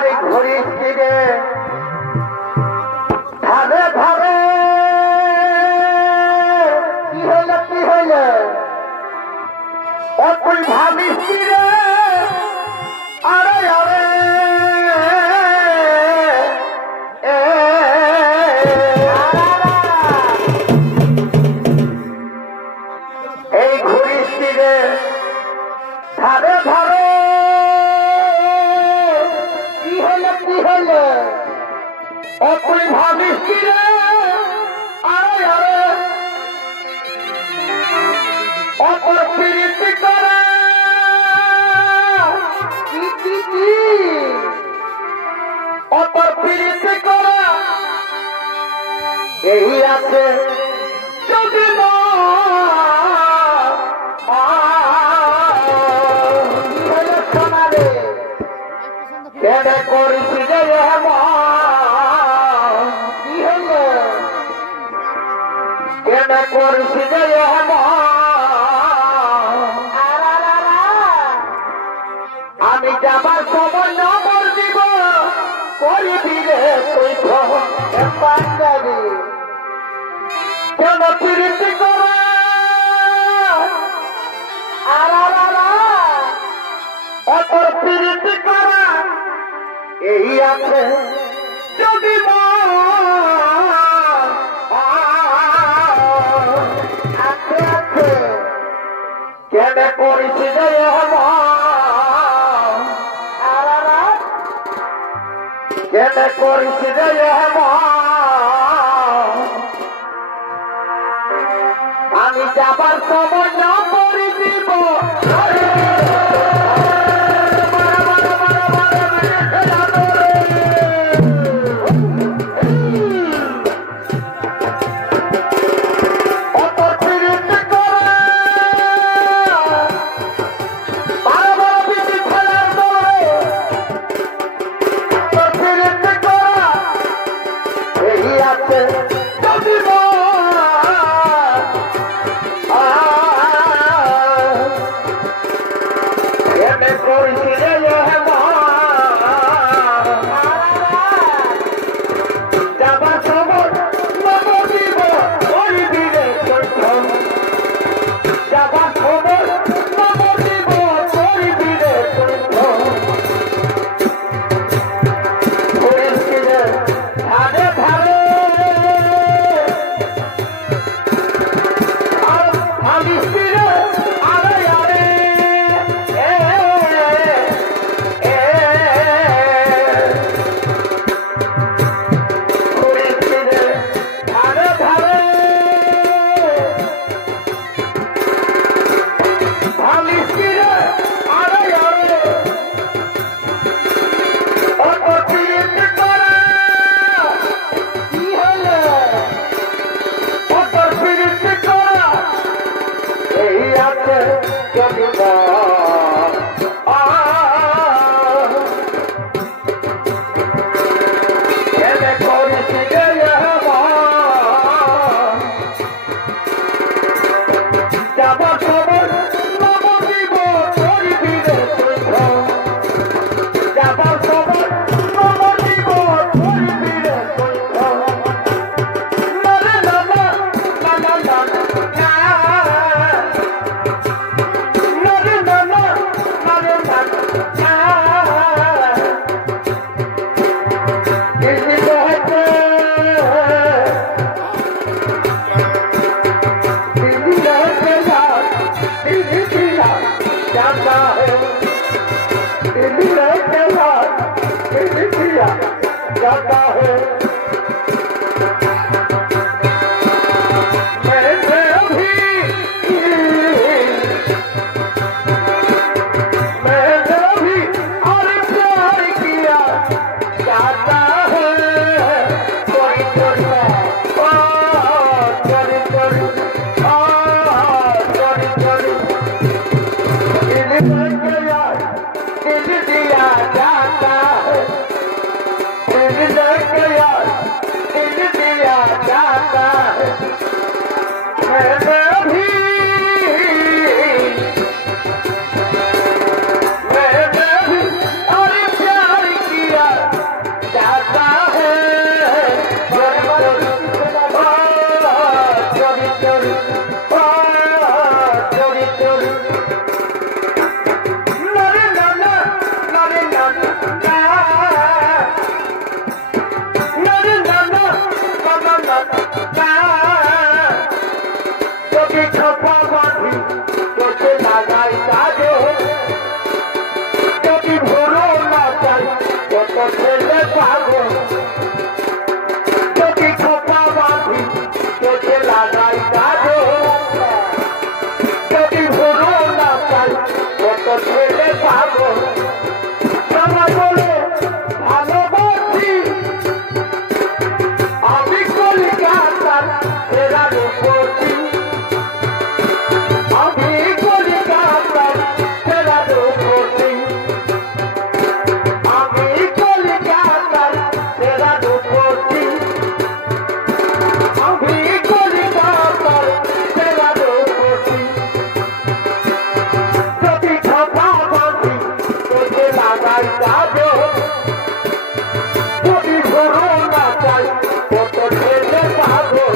আরে ঘুরিস কি রে ধারে ধারে কি হইল ও তুই ভাবিস কি রে আরে আরে এই ঘুরিস কি রে ধারে ধারে কি হইল ও তুই ভাবিস কি রে আরে আরে ও তোর প্রীতি করা কি ও তোর প্রীতি করা এই আছে যদি কেনে করিস যে কি হল কেনে করিস যে আমি যাবার সময় নম্বর দিব করি দিলে তুই পাঞ্জাবি কেন প্রীতি করা অতর প্রীতি করা এই আছে যদি আছে আছে কেন করিস যে কেন করিস যে আমি যাবার সময় না করে দিব লাগাই যাবে যদি ধরো না চাই কত ছেলে পাবো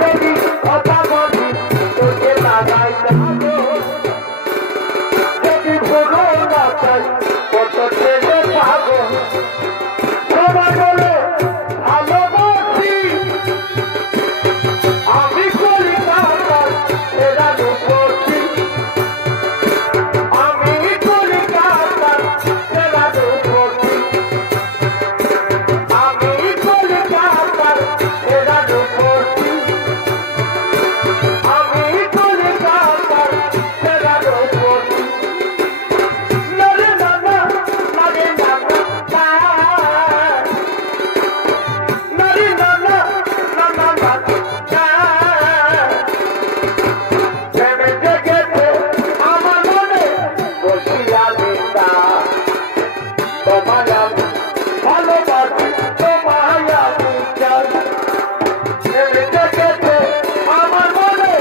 যদি কথা বলি তোকে লাগাই যাবে যদি ধরো না চাই কত ছেলে পাবো সবাই বলে ভালোবাসি আমি কলিকাতার এরা রূপসী আমি কলিকাতার এরা রূপসী আমি কলিকাতার এরা রূপসী আমি কলিকাতার এরা রূপসী নরে নানা নরে নানা নরে নানা নানা নানা প্রেমে জেগেছে আমার মনে বসিয়া দিতা তোমায় আমি ভালোবাসি তোমায় আমি চাই প্রেমে জেগেছে আমার মনে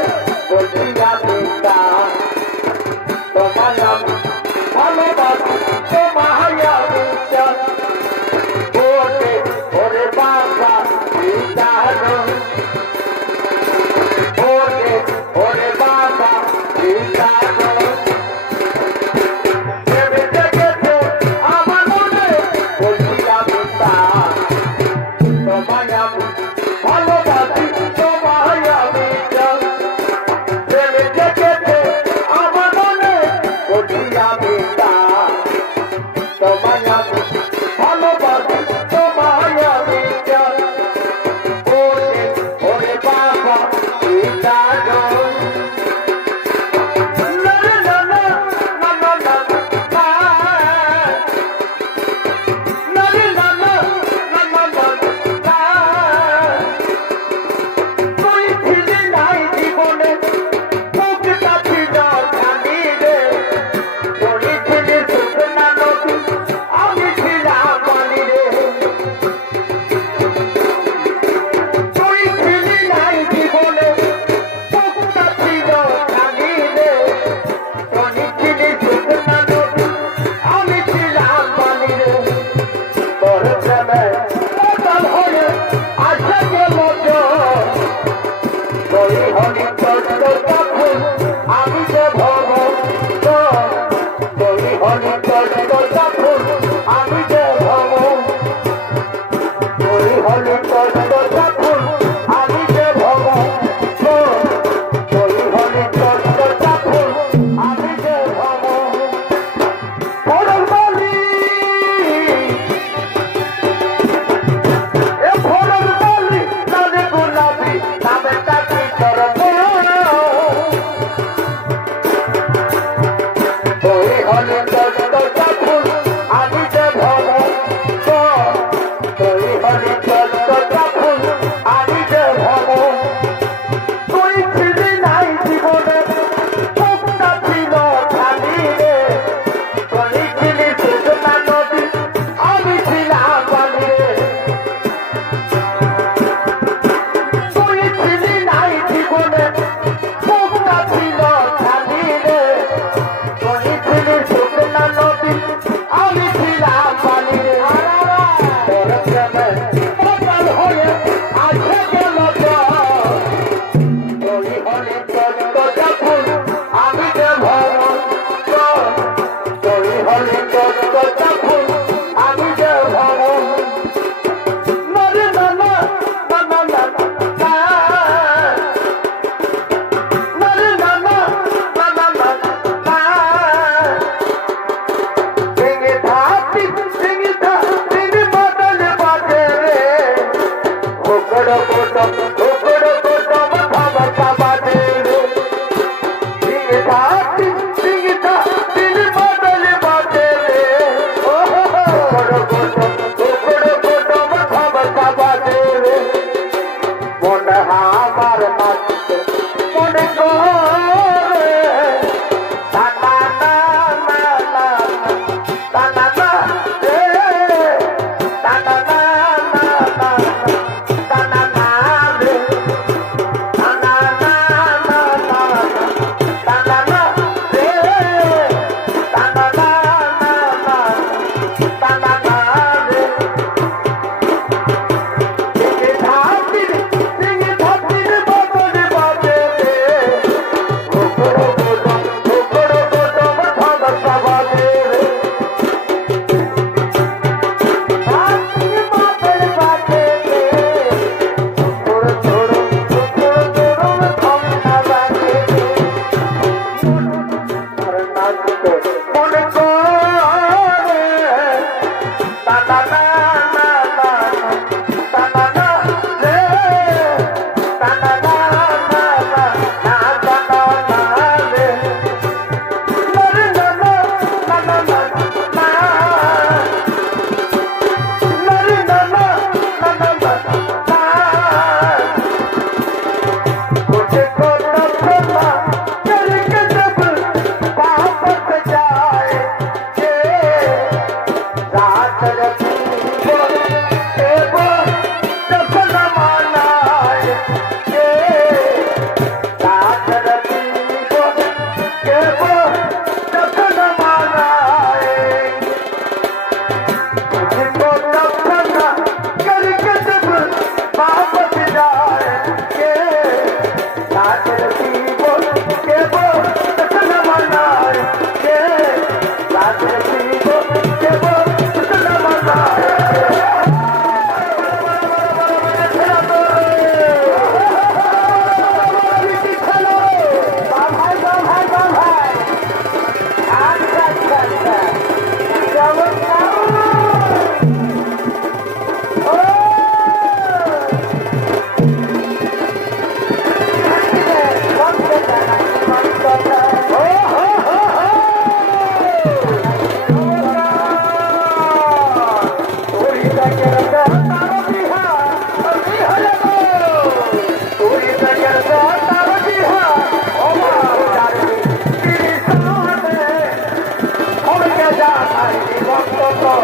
বসিয়া দিতা তোমায় আমি ভালোবাসি তোমায় আমি চাই ওরে ওরে বাবা বিদারো ওরে ওরে বাবা বিদারো প্রেমে জেগেছে আমার মনে বসিয়া দিতা তোমায় আমি ভালোবাসি তোমায় আমি চাই প্রেমে জেগেছে আমার মনে বসিয়া দিতা তোমায় আমি ভালোবাসি তোমায় আমি চাই ওরে ওরে বাবা বিদারো নরে নানা নানা নানা নরে নানা নানা নানা তুই ছিলি নাই জীবনে বুকটা ছিল খালি রে তুই ছিলি শুকনা নদী আমি ছিলাম পানি রে তুই ছিলি নাই জীবনে বুকটা ছিল খালি রে তুই ছিলি শুকনা নদী আমি ছিলাম পানি রে তোর প্রেমে পাগল হয়ে আসে গেল তুই হলি তোর ফুল আমি যে ভব তুই হলি তোর ফুল আমি যে ভব তুই হলি তোর ফুল আমি যে ভব তুই হলি তোর ফুল আমি যে ভব পরম বলি এ পরম বলি নামে গোলাপি নামে তাকি তোর তুই হলি তোর ফুল আমি যে ভব তুই হলি তোর ফুল আমি যে ভব তুই ছিলি নাই জীবনে বুকটা ছিল খালি রে তুই ছিলি শুকনা নদী আমি ছিলাম পানি রে তুই ছিলি নাই জীবনে বুকটা ছিল খালি রে তুই ছিলি শুকনা নদী আমি ছিলাম পানি রে তোর প্রেমে পাগল হয়ে আসে গেল তুই হলি তোর ফুল আমি যে ভব তুই হলি তোর ফুল আমি যে ভব নরে নানা নানা নানা নরে নানা নানা নানা ভেঙে থাকি ভেঙে বদলে বাজে রে ওকড়ো কোটো মাথা মাথা বাজে রে ভেঙে থাকি বদলে বাজে রে ও জীবন তো